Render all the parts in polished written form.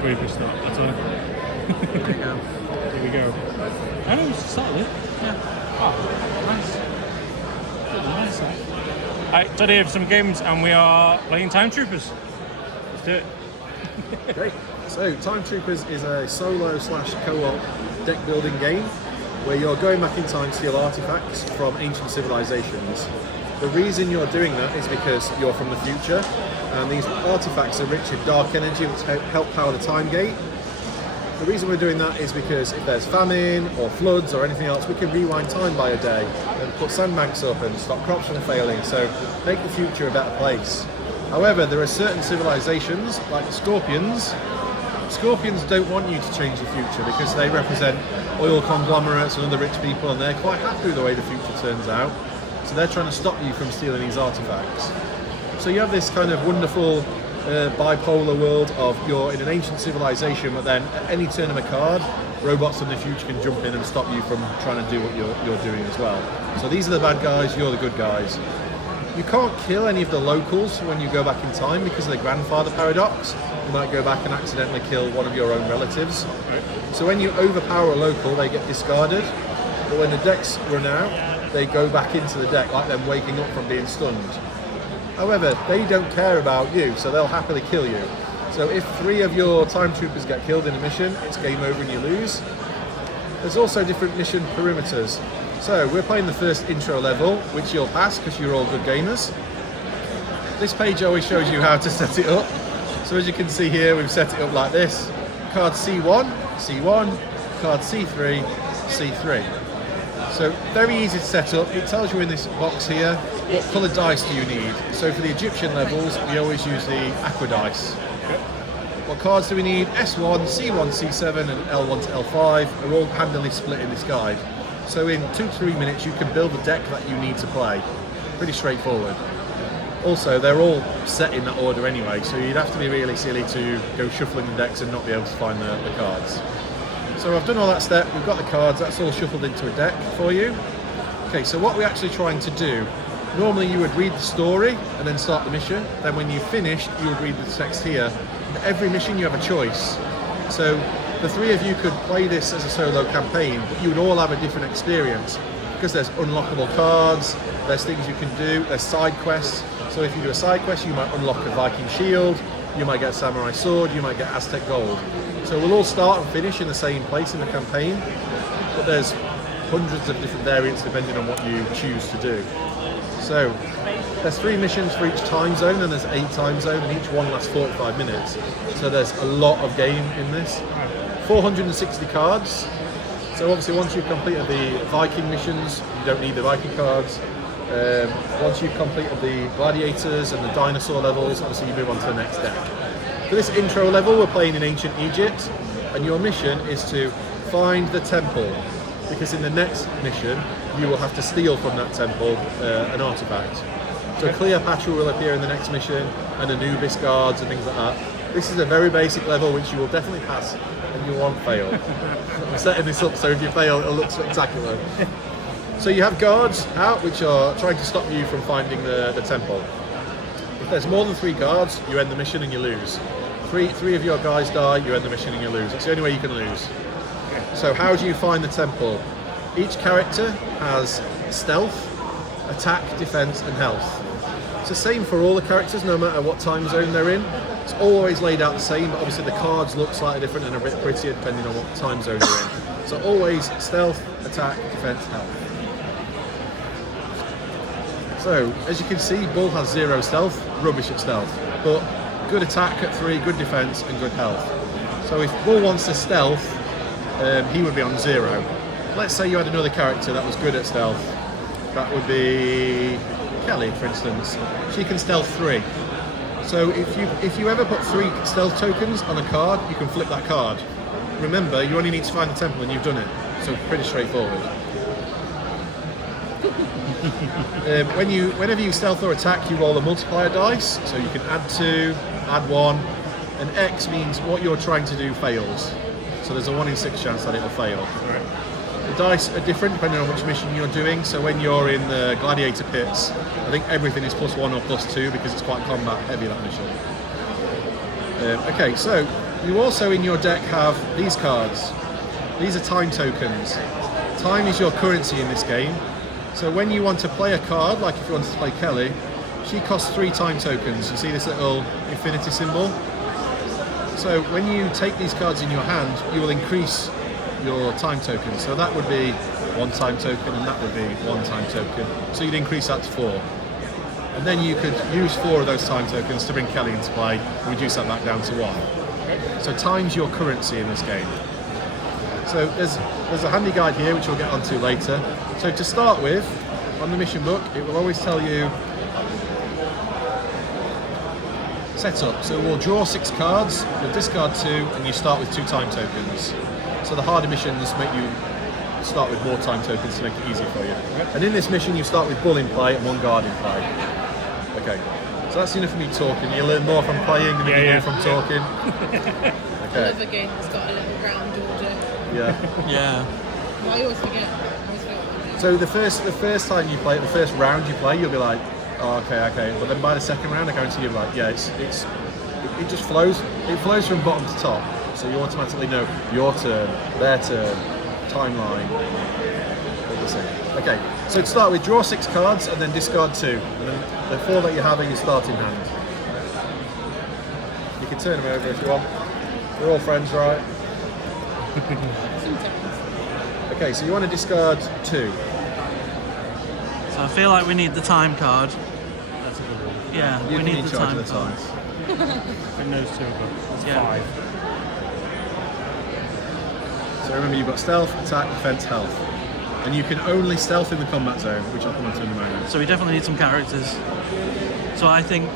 before you push start. That's all. There you go. Here we go. I know, it's started. Yeah. Oh, nice. Nice. Alright, today we have some games and we are playing Time Troopers. Let's do it. Great. So, Time Troopers is a solo / co-op deck building game where you're going back in time to steal artifacts from ancient civilizations. The reason you're doing that is because you're from the future, and these artifacts are rich in dark energy which help power the time gate. The reason we're doing that is because if there's famine or floods or anything else, we can rewind time by a day and put sandbanks up and stop crops from failing, so make the future a better place. However, there are certain civilizations, like the Scorpions. Scorpions don't want you to change the future because they represent oil conglomerates and other rich people, and they're quite happy with the way the future turns out. So they're trying to stop you from stealing these artifacts. So you have this kind of wonderful bipolar world of you're in an ancient civilization, but then at any turn of a card, robots from the future can jump in and stop you from trying to do what you're doing as well. So these are the bad guys, you're the good guys. You can't kill any of the locals when you go back in time because of the grandfather paradox. You might go back and accidentally kill one of your own relatives. So when you overpower a local, they get discarded. But when the decks run out, they go back into the deck, like them waking up from being stunned. However, they don't care about you, so they'll happily kill you. So if 3 of your Time Troopers get killed in a mission, it's game over and you lose. There's also different mission perimeters. So we're playing the first intro level, which you'll pass because you're all good gamers. This page always shows you how to set it up. So as you can see here, we've set it up like this. Card C1, C1, card C3, C3. So very easy to set up. It tells you in this box here, what coloured dice do you need? So for the Egyptian levels, we always use the aqua dice. What cards do we need? S1, C1, C7 and L1 to L5 are all handily split in this guide. So in 2 to 3 minutes you can build the deck that you need to play. Pretty straightforward. Also, they're all set in that order anyway, so you'd have to be really silly to go shuffling the decks and not be able to find the cards. So I've done all that step, we've got the cards, that's all shuffled into a deck for you. Okay, so what we're actually trying to do, normally you would read the story and then start the mission, then when you finish, you would read the text here. And every mission you have a choice. So the 3 of you could play this as a solo campaign, but you would all have a different experience because there's unlockable cards, there's things you can do, there's side quests. So if you do a side quest, you might unlock a Viking shield, you might get a samurai sword, you might get Aztec gold. So we'll all start and finish in the same place in the campaign, but there's hundreds of different variants depending on what you choose to do. So there's 3 missions for each time zone, and there's 8 time zones, and each one lasts 45 minutes. So there's a lot of game in this. 460 cards. So obviously once you've completed the Viking missions, you don't need the Viking cards. Once you've completed the gladiators and the dinosaur levels, obviously you move on to the next deck. For this intro level, we're playing in ancient Egypt, and your mission is to find the temple, because in the next mission, you will have to steal from that temple an artifact. So Cleopatra will appear in the next mission, and Anubis guards and things like that. This is a very basic level which you will definitely pass, and you won't fail. I'm setting this up so if you fail, it'll look spectacular. So you have guards out which are trying to stop you from finding the temple. If there's more than 3 guards, you end the mission and you lose. Three of your guys die, you end the mission and you lose. That's the only way you can lose. So how do you find the temple? Each character has stealth, attack, defense and health. It's the same for all the characters no matter what time zone they're in. It's always laid out the same, but obviously the cards look slightly different and a bit prettier depending on what time zone you're in. So always stealth, attack, defense, health. So, as you can see, Bull has 0 stealth, rubbish at stealth, but good attack at 3, good defense, and good health. So if Bull wants to stealth, he would be on 0. Let's say you had another character that was good at stealth. That would be Kelly, for instance. She can stealth 3. So if you ever put 3 stealth tokens on a card, you can flip that card. Remember, you only need to find the temple and you've done it. So pretty straightforward. Whenever you stealth or attack, you roll a multiplier dice, so you can add 2, add 1, and X means what you're trying to do fails. So there's a 1 in 6 chance that it'll fail. The dice are different depending on which mission you're doing, so when you're in the gladiator pits, I think everything is +1 or +2 because it's quite combat heavy, that mission. Okay, so You also in your deck have these cards. These are time tokens. Time is your currency in this game. So when you want to play a card, like if you wanted to play Kelly, she costs 3 time tokens. You see this little infinity symbol? So when you take these cards in your hand, you will increase your time tokens. So that would be 1 time token and that would be 1 time token. So you'd increase that to 4. And then you could use 4 of those time tokens to bring Kelly into play, reduce that back down to 1. So time's your currency in this game. So there's a handy guide here which we'll get onto later. So to start with, on the mission book, it will always tell you setup. So we'll draw 6 cards, you'll discard 2, and you start with 2 time tokens. So the harder missions make you start with more time tokens to make it easier for you. And in this mission you start with Bull in play and 1 guard in play. Okay, so that's enough of me talking. You learn more from playing than you do from talking. Okay. Another game that's got a little round order. Yeah. Yeah. Well, I always forget. I always forget. So the first time you play it, the first round you play, you'll be like, oh, okay. But then by the second round, I guarantee you're like, yeah, it just flows. It flows from bottom to top. So you automatically know your turn, their turn, timeline. What was it? Okay. So to start with, draw 6 cards and then discard 2. And then the 4 that you have in your starting hand. You can turn them over if you want. We're all friends, right? Sometimes. Okay, so you want to discard 2. So I feel like we need the time card. That's a good one. Yeah, You we can need in the charge time of the card. times. I think those 2 are good. That's Yeah. 5. So remember, you've got stealth, attack, defense, health. And you can only stealth in the combat zone, which I'll come on to in a moment. So we definitely need some characters. So I think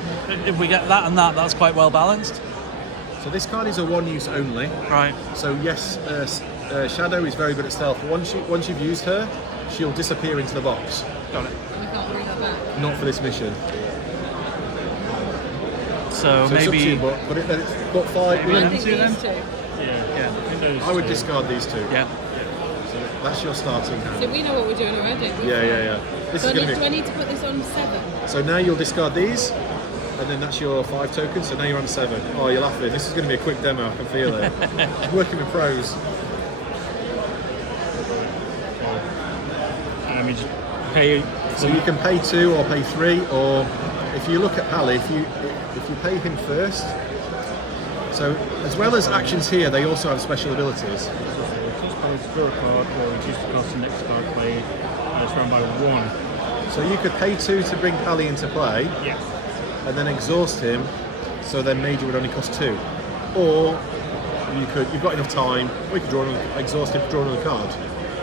if we get that and that, that's quite well balanced. So this card is a 1 use only. Right. So yes, Shadow is very good at stealth, but once you've used her, she'll disappear into the box. Got it. We can't bring her back. Not for this mission. So So maybe. it's up to you, but it's got 5. I them think two these then? 2. Yeah. I think those I would 2. discard these 2. Yeah. So that's your starting So hand. we know what we're doing already. Yeah. This Do is going to I be. need to put this on 7? So now you'll discard these, and then that's your 5 tokens. So now you're on 7. Oh, you're laughing. This is going to be a quick demo. I can feel it. Working with pros. And we just pay. So you can pay 2 or pay 3, or if you look at Pally, if you pay him first. So as well as actions here, they also have special abilities. Just draw a card or reduce the cost of the next card played. And it's run by 1. So you could pay 2 to bring Pally into play, Yeah. and then exhaust him. So then Major would only cost 2. Or you've got enough time. We could exhaust him to draw another card,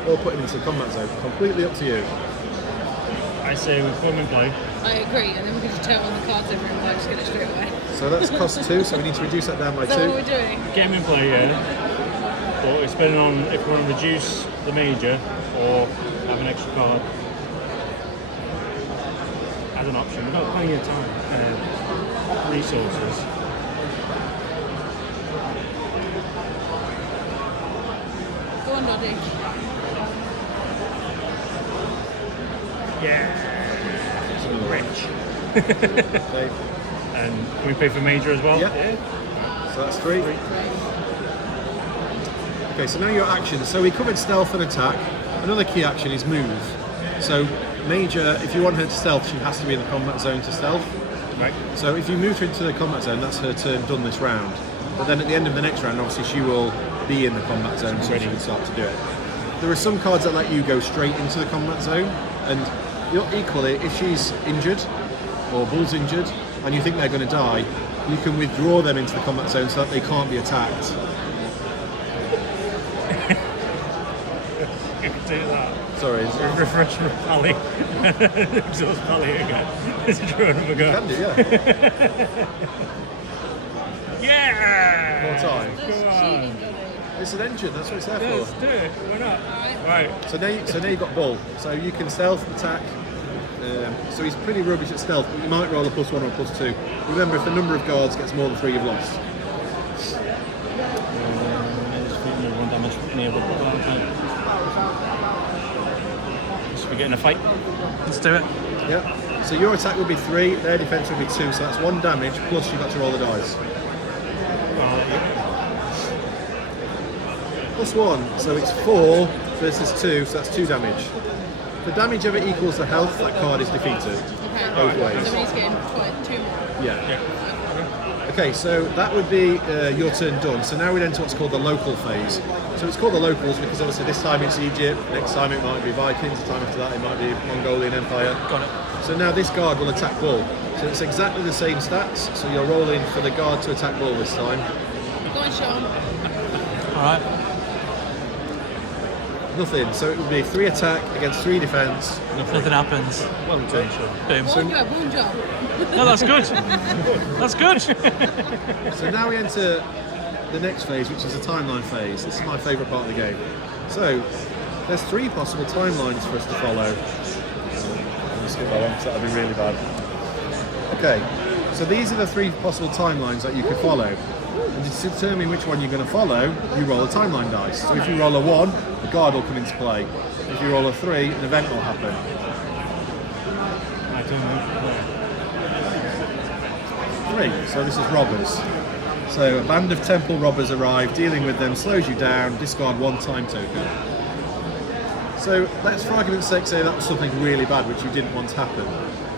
or put him into the combat zone. Completely up to you. I say we put them in play. I agree, and then we can just turn on the cards over and just get it straight away. So that's cost 2. So we need to reduce that down by Is that what 2. we're doing? Get them in play, yeah. But it's depending on if we want to reduce the major or have an extra card as an option. We've got plenty of time. Resources. Go on, Noddy. Yeah. Rich. Okay. And can we pay for major as well? Yeah. So that's 3. Okay, so now your actions. So we covered stealth and attack. Another key action is move. So Major, if you want her to stealth, she has to be in the combat zone to stealth. Right. So if you move her into the combat zone, that's her turn done this round. But then at the end of the next round, obviously she will be in the combat zone, so she can start to do it. There are some cards that let you go straight into the combat zone, and equally, if she's injured or Bull's injured, and you think they're going to die, you can withdraw them into the combat zone so that they can't be attacked. You can do that. Sorry, Refresh my pally. Exhaust pally again. It's a draw another go. can do, yeah. Yeah! More time. That's cheating, Noddy. It's an engine, that's what it's there Yeah, let's for. do it. Why not? Alright. Right. So now you've got Bull. So you can stealth, attack. So he's pretty rubbish at stealth, but you might roll a +1 or a +2. Remember, if the number of guards gets more than 3, you've lost. One damage from any other Should we get in a fight? Let's do it. Yeah. So your attack will be 3, their defense will be 2, so that's 1 damage, plus you've got to roll the dice. +1, so it's 4 versus 2, so that's 2 damage. If the damage ever equals the health, that card is defeated. Okay. Both ways. So he's getting 2 more. Yeah. Okay, so that would be your turn done. So now we'd enter what's called the local phase. So it's called the locals because obviously this time it's Egypt, next time it might be Vikings, the time after that it might be Mongolian Empire. Got it. So now this guard will attack Bull. So it's exactly the same stats, so you're rolling for the guard to attack Bull this time. Go on, Sean. Alright. Nothing, so it would be 3 attack against 3 defense. Nothing happens. Well done, Sean. Boom. One job. No, that's good. That's good. So now we enter the next phase, which is the timeline phase. This is my favourite part of the game. So there's 3 possible timelines for us to follow. I'm going to skip that one because that would be really bad. Okay, so these are the 3 possible timelines that you could follow. And to determine which one you're going to follow, you roll a timeline dice. So if you roll a 1, the guard will come into play. If you roll a 3, an event will happen. I don't know. 3, so this is robbers. So a band of temple robbers arrive, dealing with them slows you down, discard 1 time token. So let's for argument's sake say that was something really bad which you didn't want to happen.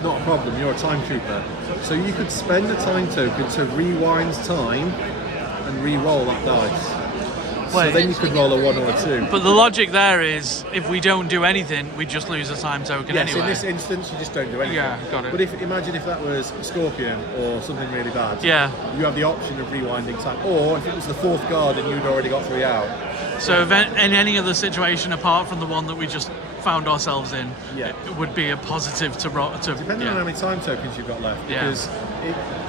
Not a problem, you're a time trooper. So you could spend a time token to rewind time and re-roll that dice. So Wait. then you could roll a 1 or a 2. But the logic there is, if we don't do anything, we just lose a time token Yes, anyway. in this instance you just don't do anything. Yeah, got it. But imagine if that was Scorpion or something really bad. Yeah. You have the option of rewinding time. Or if it was the 4th guard and you'd already got 3 out. So if in any other situation apart from the one that we just found ourselves in, Yeah. it would be a positive to roll. Depending on how many time tokens you've got left. Yeah. Because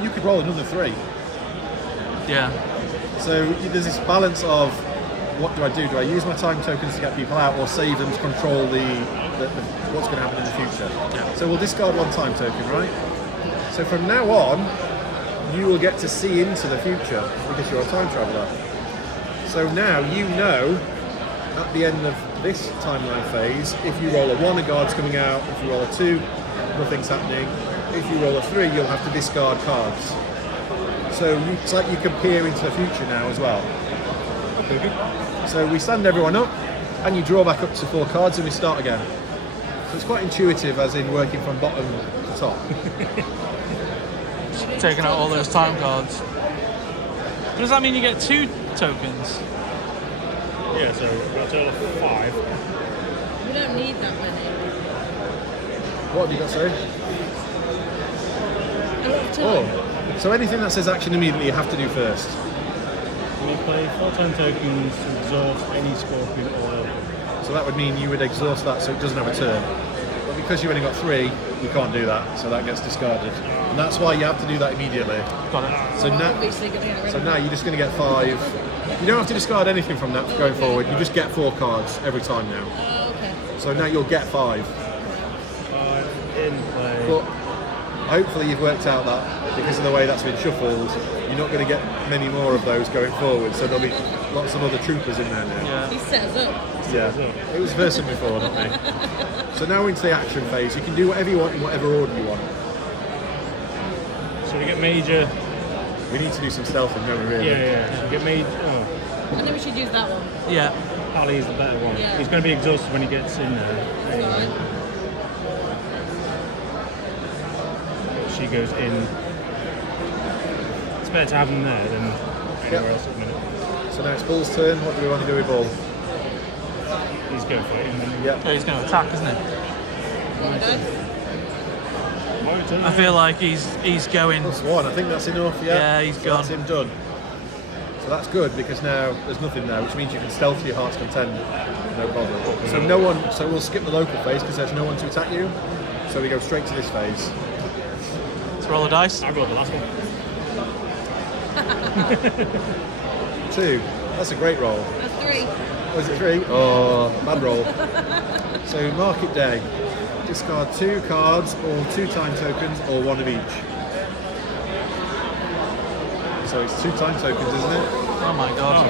you could roll another 3. Yeah. So there's this balance of what do I do? Do I use my time tokens to get people out or save them to control the what's going to happen in the future? Yeah. So we'll discard 1 time token, right? So from now on, you will get to see into the future because you're a time traveller. So now you know at the end of this timeline phase, if you roll a 1, a guard's coming out. If you roll a 2, nothing's happening. If you roll a 3, you'll have to discard cards. So it's like you can peer into the future now as well. Okay. So we stand everyone up, and you draw back up to 4 cards, and we start again. So it's quite intuitive, as in working from bottom to top. Taking out all those time cards. Does that mean you get 2 tokens? Yeah, so we've got a total of 5. We don't need that many. What have you got, sorry? A lot of time. Oh, so anything that says action immediately, you have to do first. We play 4 time tokens to exhaust any Scorpion or local. So that would mean you would exhaust that so it doesn't have a turn. But because you've only got 3, you can't do that, so that gets discarded. And that's why you have to do that immediately. Got it. So now, Obviously gonna get rid so of now you're just going to get 5. You don't have to discard anything from that going forward. You just get 4 cards every time now. Oh, okay. So now you'll get 5. 5 in play. But hopefully you've worked out that because of the way that's been shuffled, you're not going to get many more of those going forward. So there'll be lots of other troopers in there now. Yeah. He set us up. Yeah, it was Versa before, not me. So now we're into the action phase. You can do whatever you want in whatever order you want. So we get major. We need to do some stealthing, don't we, really? Yeah. So we get major. Oh, I think we should use that one. Yeah. Ali is the better one. Yeah. He's going to be exhausted when he gets in there. Right. She goes in. It's better to have him there than anywhere else at the minute. So now it's Bull's turn. What do we want to do with Bull? He's going for it. Isn't he? Yeah. Yeah, he's going to attack, isn't he? One dice. My turn. I feel like he's going. +1. I think that's enough. Yeah. Yeah, he's So gone. That's him done. So that's good because now there's nothing there, which means you can stealth to your heart's content. No bother. So no one. So we'll skip the local phase because there's no one to attack you. So we go straight to this phase. Let's roll a dice. I rolled the last one. 2. That's a great roll. That's 3. Was it 3? Oh, bad roll. So market day. Discard 2 cards, or 2 time tokens, or 1 of each. So it's 2 time tokens, isn't it? Oh my god.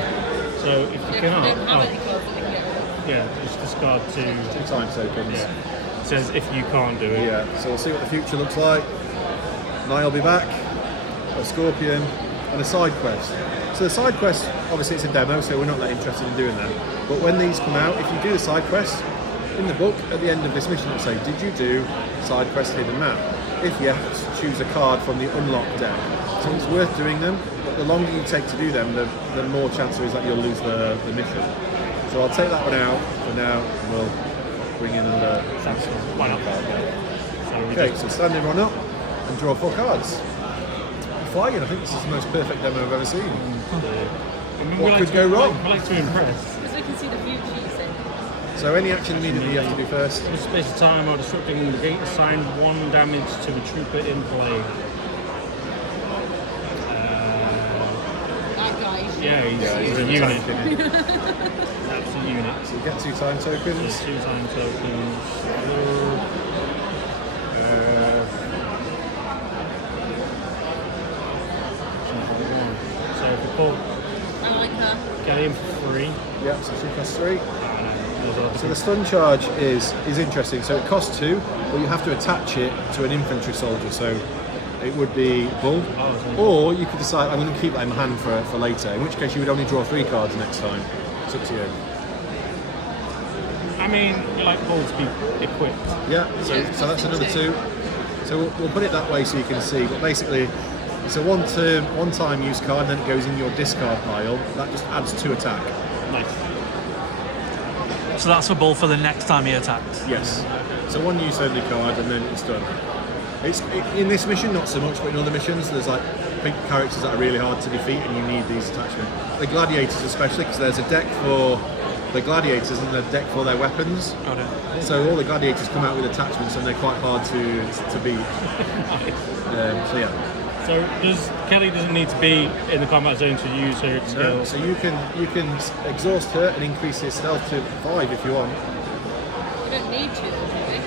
So if you Yeah, we cannot, don't have any cards that we can get rid of. yeah, just discard 2. 2 time tokens. Yeah. It says if you can't do it. Yeah, so we'll see what the future looks like. And I'll be back, a Scorpion, and a side quest. So the side quests, obviously it's a demo, so we're not that interested in doing them. But when these come out, if you do the side quests, in the book, at the end of this mission, it'll say, did you do side quest hidden map? If yes, choose a card from the unlocked deck. So it's worth doing them, but the longer you take to do them, the more chance there is that you'll lose the mission. So I'll take that one out for now, and we'll bring in another Why not? Okay, so stand everyone up and draw 4 cards. Flying, I think this is the most perfect demo I've ever seen. What could go wrong? We like to impress. Because we can see the future, you say. So any action immediately you have to do first. For a space of time while disrupting the gate, assign 1 damage to a trooper in play. That guy. Yeah, he's a unit. That's a unit. So you get 2 time tokens. 2 time tokens. So if we pull I like her. get him for free. Yeah, so 2 plus 3. So the stun charge is interesting. So it costs 2, but you have to attach it to an infantry soldier. So it would be bull, or you could decide I'm going to keep that in my hand for later. In which case you would only draw 3 cards next time. It's up to you. I mean, we like bull to be equipped. Yeah. So that's another 2. So we'll put it that way so you can see. But basically, it's a one-time use card, and then it goes in your discard pile. That just adds 2 attack. Nice. So that's for Bull for the next time he attacks. Yes. So 1 use only card, and then it's done. In this mission, not so much, but in other missions, there's like big characters that are really hard to defeat, and you need these attachments. The gladiators, especially, because there's a deck for the gladiators and a deck for their weapons. Got it. So all the gladiators come out with attachments, and they're quite hard to beat. So yeah. So Kelly doesn't need to be in the combat zone to use her skills. So you can exhaust her and increase his stealth to 5 if you want. We don't need to, do we?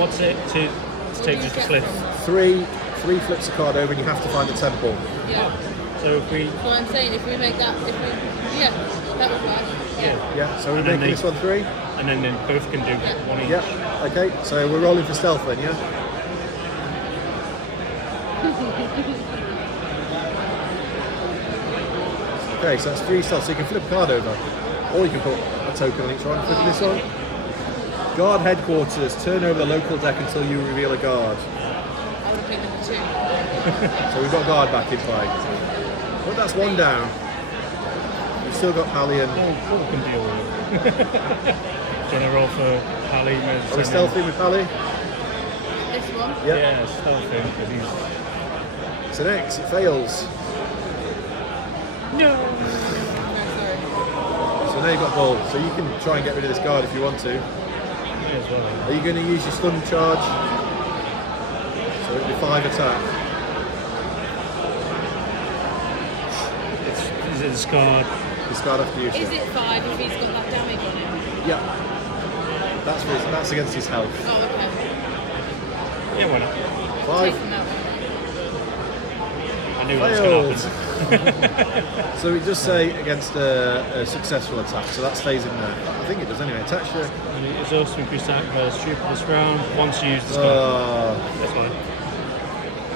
What's it to take just a slip? 3 flips a card over, and you have to find the temple. Yeah. So if we So I'm saying if we make that, that would work. Yeah. Yeah. So we're And then making this one 3. and then they both can do 1 each. Yeah. Okay. So we're rolling for stealth then, yeah. Okay, so that's 3 stealth. So you can flip a card over, or you can put a token on each one. Flipping this one. Guard headquarters. Turn over the local deck until you reveal a guard. I would pick number 2. So we've got guard back in play. But that's 1 down. We've still got Pally and. Paul can deal with it. Do you want to roll for Pally? Are we stealthy with Pally? This one? Yep. Yeah, stealthy because he's. It's an X. It fails. No. No, sorry. So now you've got Bull. So you can try and get rid of this guard if you want to. May as well. Are you going to use your stun charge? So it'll be 5 attack. Is it discard? Discard after use. Is it 5 if he's got that damage on him? Yeah. That's against his health. Oh, okay. Yeah, why not? 5. Take him out. I knew what was going to Failed. happen. So it does say against a successful attack, so that stays in there. I think it does anyway. Attach to. It's also increased attack versus trooper this round. Once used, discard. That's fine.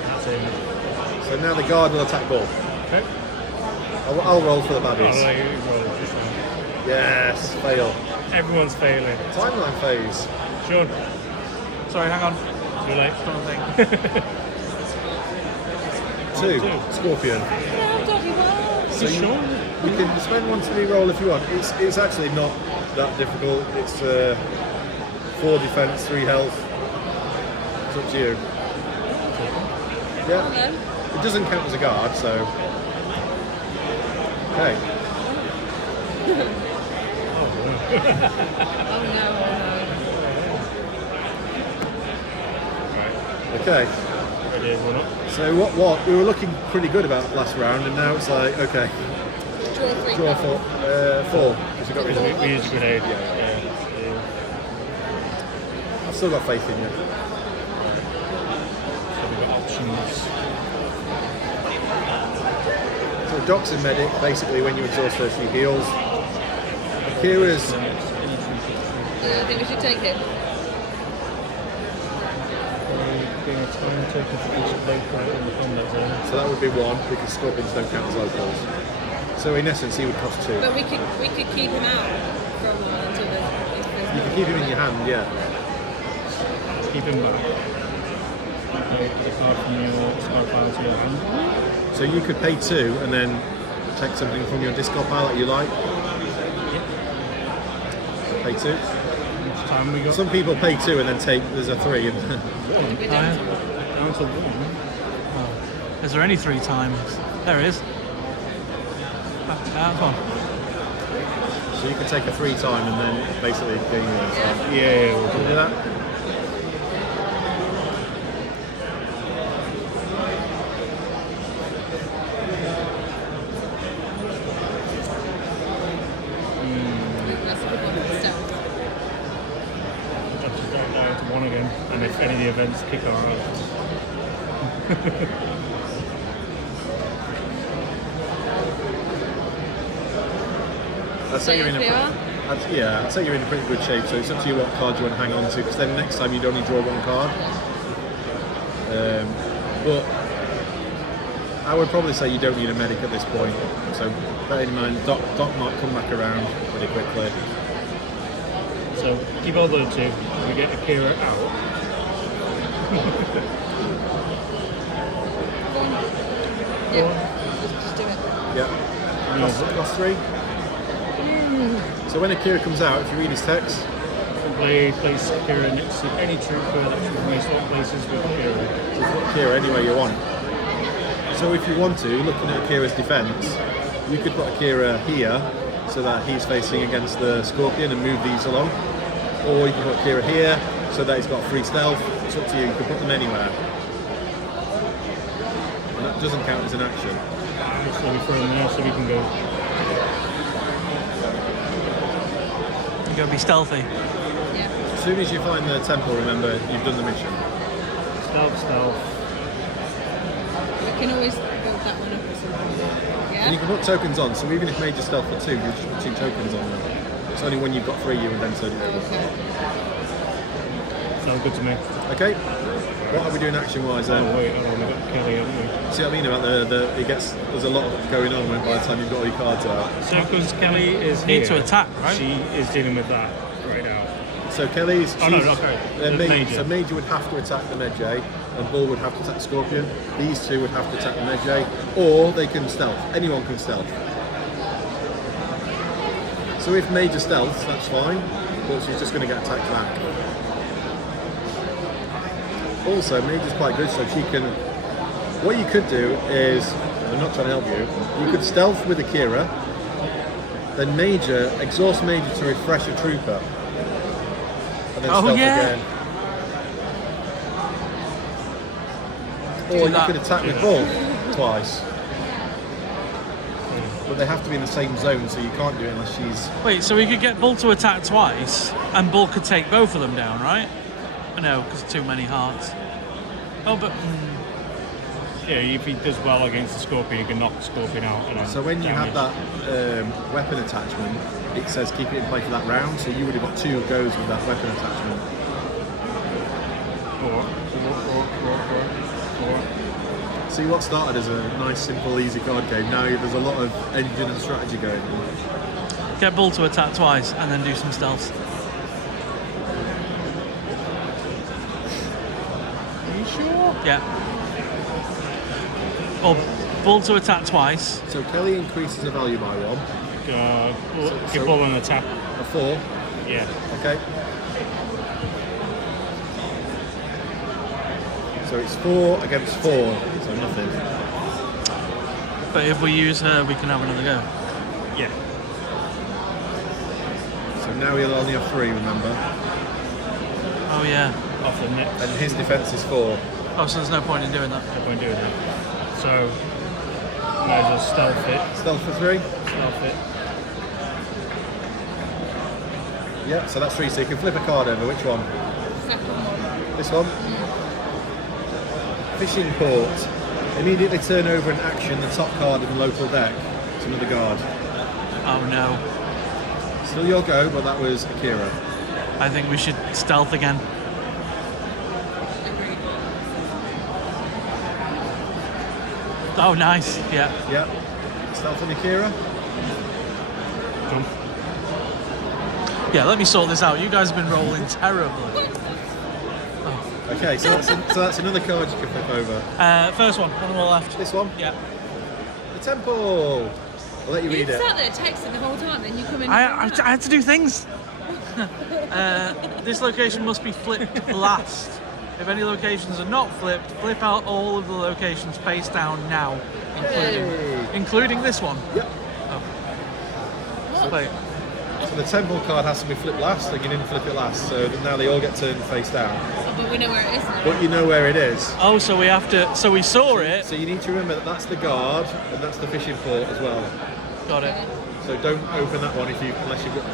That's it. So now the guard will attack Bull. Okay. I'll roll for the I'll baddies. let you roll this one. Yes, fail. Everyone's failing. Timeline phase. Sean, Sorry, hang on. too late. Don't think. 2. Scorpion. No, Dotty, well. So you can spend 1 to re-roll if you want. It's actually not that difficult. It's 4 defense, 3 health. It's up to you. Yeah. Hello. It doesn't count as a guard, so. Okay. Oh no, Okay. Ready, everyone up? So what we were looking pretty good about last round, and now it's like okay, Draw 3. draw 4, 4 because we got rid of it. We used a grenade. Yeah. I've still got faith in you. So we've got options. So Doc's a medic. Basically, when you exhaust her, she heals. Akira's I think we should take him. Gain a time token for each local in the combat zone. So that would be 1 because scorpions don't count as locals. So in essence, he would cost 2. But we could keep him out for a while until You can keep him in your hand, yeah. Keep him back. Okay, put a card from your discard pile to your hand. So you could pay 2 and then take something from your discard pile that you like. Pay 2. How much time we got? Some people pay 2 and then take, there's a 3. And One. yeah. Down to 1. Oh. Is there any 3 times? There it is. That's one. so you can take a 3 time and then basically gain your stuff. Yeah, we'll Can you do that? That's a good one. Step. I'll just drop down to 1 again, and if any of the events kick our ass. I'd say you're in a Yes, we are. I'd say you're in a pretty good shape. So it's up to you what card you want to hang on to, because then next time you'd only draw 1 card. But I would probably say you don't need a medic at this point. So bear in mind, Doc might come back around pretty quickly. So keep all those 2. We get Ikoria out. Yeah. Just do it. Yeah. Cost 3. So when Ikoria comes out, if you read his text, Simply place Ikoria next to any trooper that you may swap places with Ikoria. you can put Ikoria anywhere you want. So if you want to, looking at Akira's defense, you could put Ikoria here so that he's facing against the Scorpion and move these along. Or you can put Ikoria here so that he's got free stealth. It's up to you. You can put them anywhere. And that doesn't count as an action. So we throw them there so we can go. You gotta be stealthy. Yeah. As soon as you find the temple, remember, you've done the mission. Stealth. We can always build that one up or something. And Yeah. you can put tokens on, so even if Major Stealth for 2, you just put 2 tokens on them. It's only when you've got 3 you invented. Okay. Sounds good to me. Okay, what are we doing action-wise then? Oh wait, we've got Kelly, haven't we? See what I mean about there's a lot going on when by the time you've got all your cards out. So because Kelly is Need here, to attack, right? She is dealing with that right now. So Kelly's... Oh no, she's- okay. they're The Major. So Major would have to attack the Medjay, and Bull would have to attack the Scorpion. These 2 would have to attack the Medjay, or they can stealth. Anyone can stealth. So if Major stealths, that's fine, but she's just going to get attacked back. Also, Major's quite good, so she can... What you could do is, I'm not trying to help you, you could stealth with Ikoria, then Major, exhaust Major to refresh a trooper, and then Oh, stealth yeah. again. Do Or you that. could attack with Bull twice. But they have to be in the same zone, so you can't do it unless she's... Wait, so we could get Bull to attack twice, and Bull could take both of them down, right? No, because too many hearts. Oh, but Yeah, if he does well against the Scorpion, he can knock the Scorpion out. And then So when you have damage. that weapon attachment, it says keep it in play for that round, so you would have got 2 goes with that weapon attachment. Four. See, what started as a nice, simple, easy card game, now there's a lot of engine and strategy going on. get Bull to attack twice, and then do some stealths. Are you sure? Yeah. Or Bull to attack twice. So Kelly increases the value by 1, Give Bull an attack. a 4, Yeah. okay? So it's 4 against 4, so nothing. But if we use her, we can have another go. Yeah. So now he'll only have 3, remember? Oh yeah. Off the next. And his defense is 4. Oh, so there's no point in doing that. No point doing that. So, might as well stealth it. Stealth for 3? Stealth it. Yep, so that's 3, so you can flip a card over. Which one? Second one. This one? Fishing Port. Immediately turn over an action the top card in the local deck to another guard. Oh no. Still your go, but that was Ikoria. I think we should stealth again. Agreed. Oh, nice. Yeah. Yep. Stealth on Ikoria. Jump. Yeah, let me sort this out. You guys have been rolling terribly. Okay, so that's another card you can flip over. First one on the left. This one, Yeah. the temple. I'll let you You read it. sat there texting the whole time, then you come in. I had to do things. This location must be flipped last. If any locations are not flipped, flip out all of the locations face down now, Yay. including this one. Yep. Wait. So the temple card has to be flipped last, and you didn't flip it last, so now they all get turned face down. Oh, but we know where it is now. But you know where it is. Oh, so we have to. So we saw it. So you need to remember that that's the guard, and that's the fishing port as well. Got it. So don't open that one unless you've got.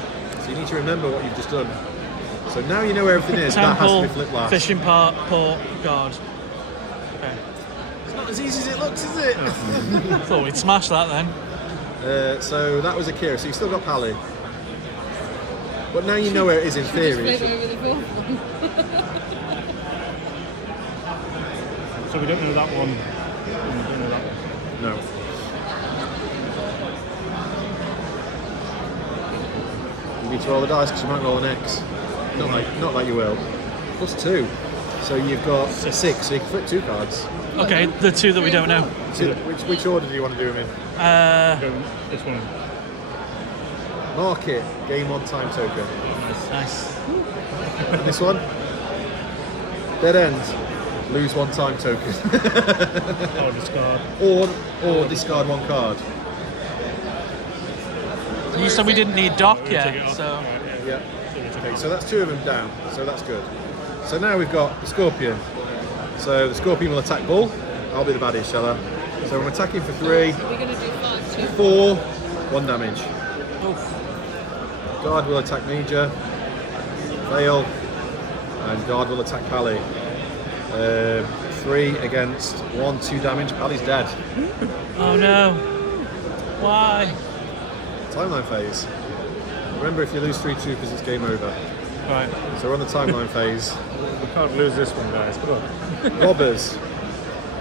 So you need to remember what you've just done. So now you know where everything is. That has to Temple, be flipped last. fishing part, port, guard. Okay. It's not as easy as it looks, is it? Thought we'd smash that then. So that was Ikoria. So you still got Pally. But now you know where it is in theory. Flip over the fourth one. So we don't know that one. We don't know that one. No. You need to roll the dice because you might roll an X. Not like you will. +2. So you've got 6, so you can flip 2 cards. Okay, the two that we don't know. So which order do you want to do them in? Go this one. Mark it, game on time token. Nice. And this one? Dead end. Lose 1 time token. Oh, discard. or discard 1 card. You said we didn't need dock We'll take it yet, off. so Yeah. Okay, so that's 2 of them down, so that's good. So now we've got the Scorpion. So the Scorpion will attack Bull. I'll be the baddie, shall I? So I'm attacking for 3, We're going to do 5, 2. 4, 1 damage. oof. Guard will attack Major. Fail. And Guard will attack Pally. 3 against 1, 2 damage. Pally's dead. Oh no. Why? Timeline phase. Remember, if you lose 3 troopers, it's game over. Right. So we're on the timeline phase. We can't lose this one, guys. Come on. Robbers.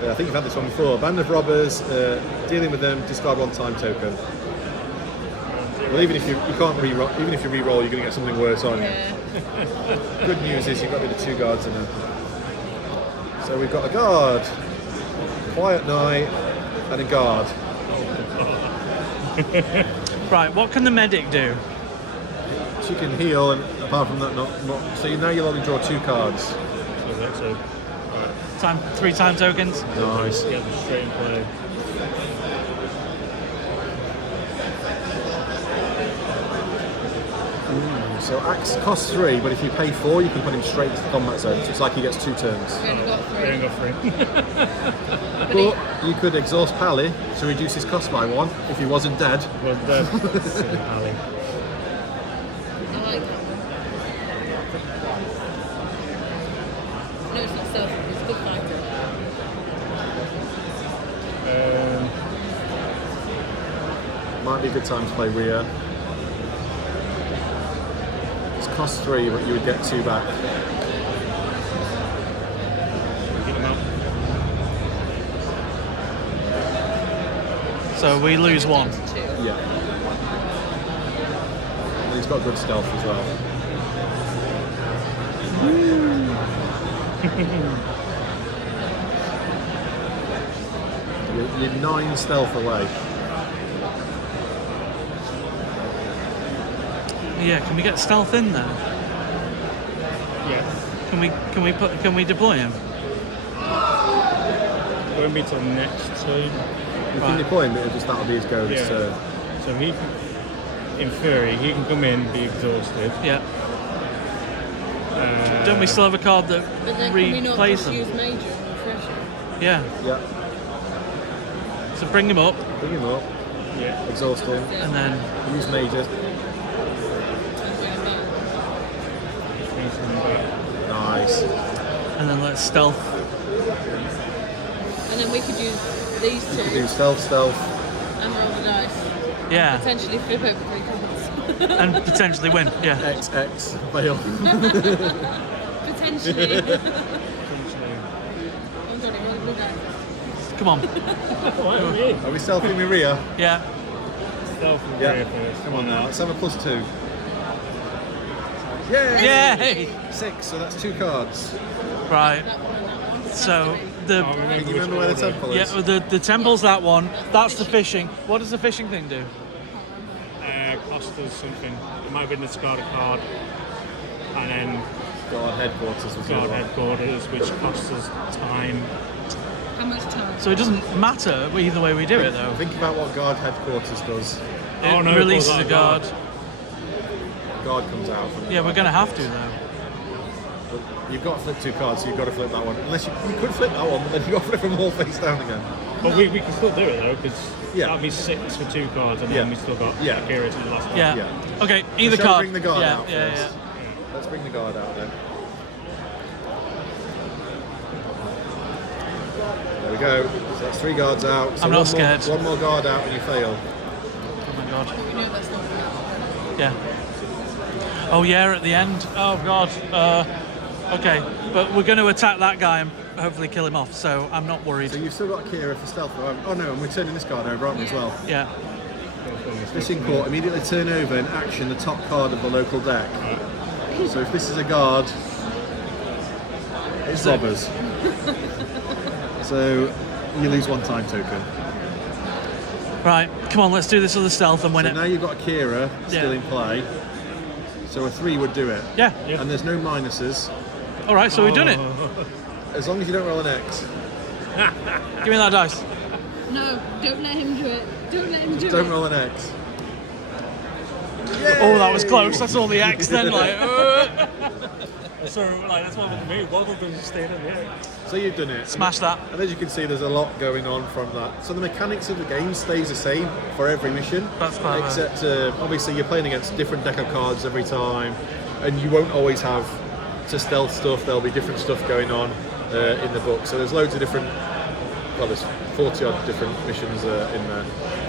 I think you've had this one before. Band of robbers. Dealing with them, discard 1 time token. Well, even if you can't re-roll, even if you re-roll, you're going to get something worse on you. Yeah. Good news is you've got rid of 2 guards in them. So we've got a guard, Quiet Knight, and a guard. Right. What can the medic do? She can heal, and apart from that, not. So now you'll only draw 2 cards. So that's a. Alright. 3 time tokens. Nice. Get them straight in play. So axe costs 3, but if you pay 4, you can put him straight to the combat zone. So it's like he gets 2 turns. We only got We ain't 3. got 3. But you could exhaust Pally to reduce his cost by 1 if he wasn't dead. Well, dead. Silly Pally. I like that one. No, it's not stealth, it's a good fighter. Might be a good time to play Rhea. It's cost 3, but you would get 2 back. Get them out. So we lose 1. 2. Yeah. And he's got good stealth as well. You're 9 stealth away. Yeah. Can we get stealth in there? Yeah. Can we deploy him? Won't be till next turn. You can Right. deploy him, but that'll be his go this Yeah. turn. So he, in theory, he can come in, be exhausted. Yeah. Don't we still have a card that But then can we not replaces just him? use Major and refresh him? Yeah. Yeah. So bring him up Bring him up, Yeah. exhaust him, and then use Major. Brings him back. Nice. let's stealth. And then we could use these You could two do stealth, and roll the dice. Yeah. Potentially flip over 3 cards. And potentially win. Yeah. XX, fail. Potentially. Oh, Johnny, roll the blue dice. Come on. Are we stealthing with Rhea? Yeah. Stealth and Yeah. Rhea first. Come on now, let's have a +2. Yay! Yay! 6, so that's 2 cards. Right. So the Can you remember where the temple is? the temple's that one. That's the fishing. What does the fishing thing do? Cost us something. It might have been the discard a card. And then God headquarters was the guard other one. headquarters, which costs us time. How much time? So it doesn't matter either way we do it, though. Think about what guard headquarters does. It Oh, no, releases pulls a out a guard. Guard comes out from the Yeah, we're guard. going to have to, though. But you've got to flip 2 cards, so you've got to flip that one. Unless you could flip that one, but then you've got to flip them all face down again. But we can still do it though, because Yeah. that'd be 6 for 2 cards, and Yeah. then we still got Yeah. Ikoria to the last one. Yeah. Yeah. Okay, either Shall we card. bring the guard yeah, out yeah, first? yeah. Let's bring the guard out then. There we go. So that's 3 guards out. So I'm not scared. One more guard out and you fail. Oh my god. We know that's not good. Yeah. Oh yeah, at the end. Oh god. Okay, but we're going to attack that guy and hopefully kill him off. So I'm not worried. So you've still got Kira for stealth. Oh no, and we're turning this card over, aren't we, as well? Yeah. Fishing port, immediately turn over and action the top card of the local deck. So if this is a guard, it's So- robbers. So you lose 1 time token. Right. Come on, let's do this with the stealth and win So it. now you've got Kira still Yeah. in play. So a 3 would do it. Yeah. And there's no minuses, All right. So we've done it. as long as you don't roll an X. Give me that dice. No, don't let him do it. Don't let him do Don't it. roll an X. Oh, that was close. I saw the X then. Like. So, like, that's what with me. Waddleton stayed in there. So you've done it. Smash that. And as you can see, there's a lot going on from that. So the mechanics of the game stays the same for every mission. That's clever. Except, obviously, you're playing against different deck of cards every time, and you won't always have to stealth stuff. There'll be different stuff going on in the book. So there's loads of different. Well, there's 40 odd different missions in there.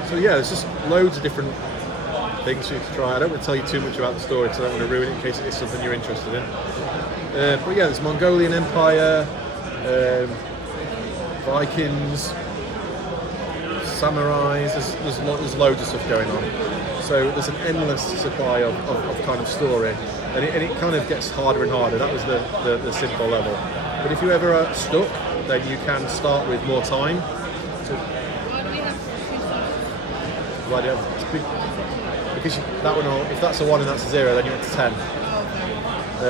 So yeah, there's just loads of different things for you to try. I don't want to tell you too much about the story because I don't want to ruin it in case it is something you're interested in. But yeah, there's Mongolian Empire, Vikings, samurais. There's loads of stuff going on. So there's an endless supply of kind of story, and it kind of gets harder and harder. That was the simple level. But if you ever are stuck, then you can start with more time. So Why do we have 2 stars? why do you have, because that one, if that's a 1 and that's a 0, then you're up to 10.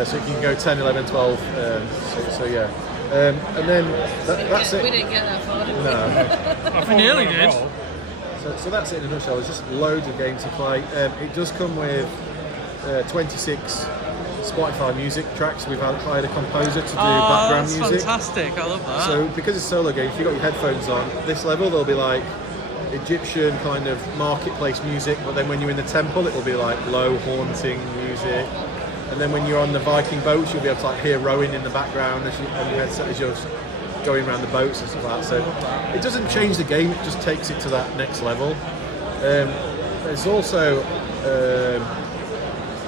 So you can go 10, 11, 12. So yeah. And then that's it. We didn't get that far, did we? No. We nearly did. So that's it in a nutshell. There's just loads of games to play. It does come with 26 Spotify music tracks. We've hired a composer to do background that's music. fantastic. I love that. So because it's a solo game, if you've got your headphones on, this level there'll be like Egyptian kind of marketplace music, but then when you're in the temple it will be like low haunting music. And then when you're on the Viking boats, you'll be able to like hear rowing in the background as you're going around the boats and stuff like that. So it doesn't change the game; it just takes it to that next level. There's also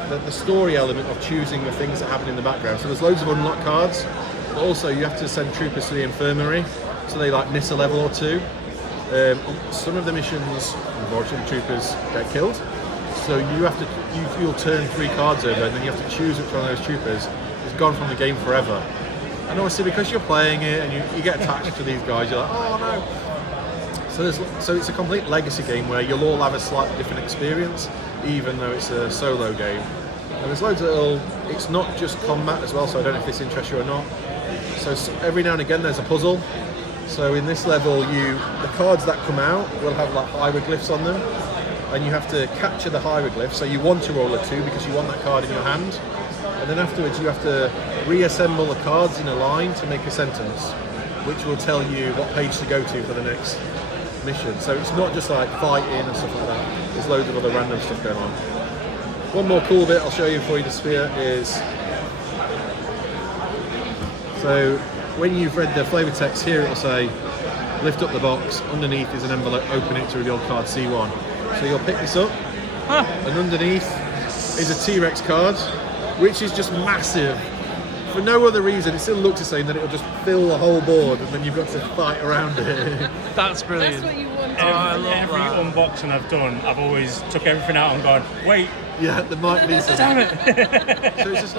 the story element of choosing the things that happen in the background. So there's loads of unlocked cards, but also you have to send troopers to the infirmary, so they like miss a level or 2. Some of the missions, unfortunately, troopers get killed. So you have to, you'll turn 3 cards over, and then you have to choose which one of those troopers is gone from the game forever. And obviously, because you're playing it and you get attached to these guys, you're like, oh no. So it's a complete legacy game where you'll all have a slightly different experience, even though it's a solo game. And there's loads of little. It's not just combat as well, so I don't know if this interests you or not. So every now and again, there's a puzzle. So in this level, the cards that come out will have like hieroglyphs on them, and you have to capture the hieroglyphs. So you want to roll a 2 because you want that card in your hand, and then afterwards you have to reassemble the cards in a line to make a sentence, which will tell you what page to go to for the next mission. So it's not just like fighting and stuff like that. There's loads of other random stuff going on. One more cool bit I'll show you before you disappear is, so when you've read the flavour text here, it'll say lift up the box, underneath is an envelope, open it to reveal card C1. So you'll pick this up, and underneath is a T-Rex card, which is just massive for no other reason, it still looks the same. That it'll just fill the whole board, and then you've got to fight around it. That's brilliant. That's what you want. I love Every that. unboxing I've done, I've always took everything out and gone, wait, Yeah, there might be some. damn it. So it's just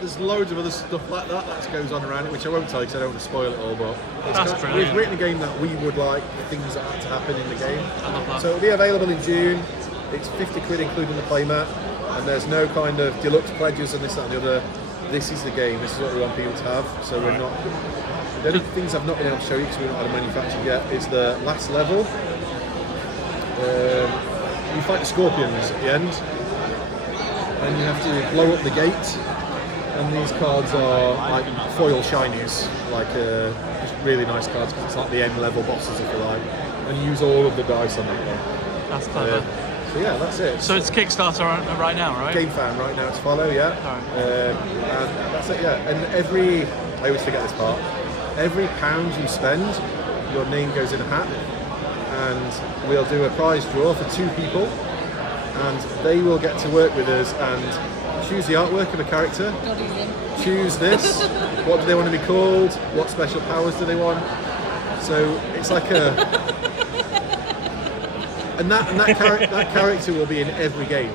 there's loads of other stuff like that goes on around it, which I won't tell you because I don't want to spoil it all. But That's brilliant. we've written a game that we would like things that are to happen in the game. I love that. So it'll be available in June. It's 50 quid including the playmat, and there's no kind of deluxe pledges and this, that, and the other. This is the game. This is what we want people to have. So we're not. The only things I've not been able to show you because we're not had a manufactured yet is the last level. You fight the scorpions at the end, and you have to blow up the gate. And these cards are like foil shinies, like just really nice cards because it's like the end level bosses if you like, and you use all of the dice on that one. That's clever. So yeah, that's it. So it's Kickstarter right now, right? Game fan right now to follow, yeah. Alright. And that's it, yeah. And I always forget this part. Every pound you spend, your name goes in a hat, and we'll do a prize draw for 2 people, and they will get to work with us and choose the artwork of a character. Choose this. What do they want to be called? What special powers do they want? So it's like and that character will be in every game.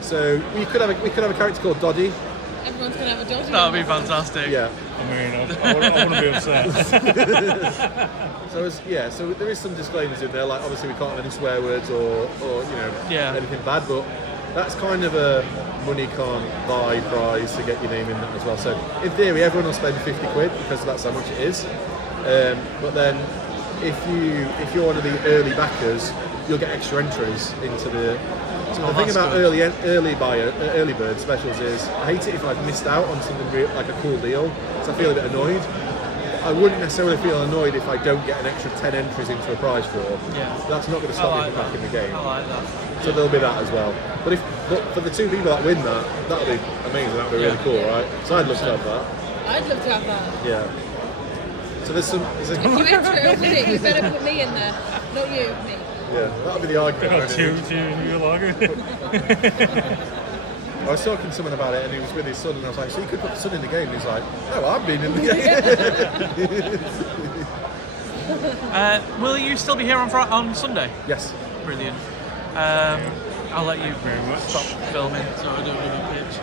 So we could have a character called Doddy. Everyone's gonna have a dodgy. That would be fantastic. Yeah. I mean, I wouldn't be upset. So there is some disclaimers in there, like obviously we can't have any swear words or anything bad, but that's kind of a money can't buy prize to get your name in that as well. So in theory, everyone will spend 50 quid because that's how much it is. But then if you're one of the early backers, you'll get extra entries into the. So the thing about early bird specials is I hate it if I've missed out on something like a cool deal, so I feel a bit annoyed. I wouldn't necessarily feel annoyed if I don't get an extra 10 entries into a prize draw. Yeah. That's not going to stop me from back in the game. I like that. So there'll be that as well. But for the 2 people that win that'll be amazing. That'll be really cool, right? So I'd love to have that. I'd love to have that. Yeah. So there's a If you enter it with it, you better put me in there. Not you, me. yeah, that'll be the argument. Got won't two it? new lager. I was talking to someone about it, and he was with his son, and I was like, "So you could put the son in the game?" And he's like, "No, I've been in the game." Will you still be here on Sunday? Yes. Brilliant. I'll let you Very much. stop filming so I don't do a pitch.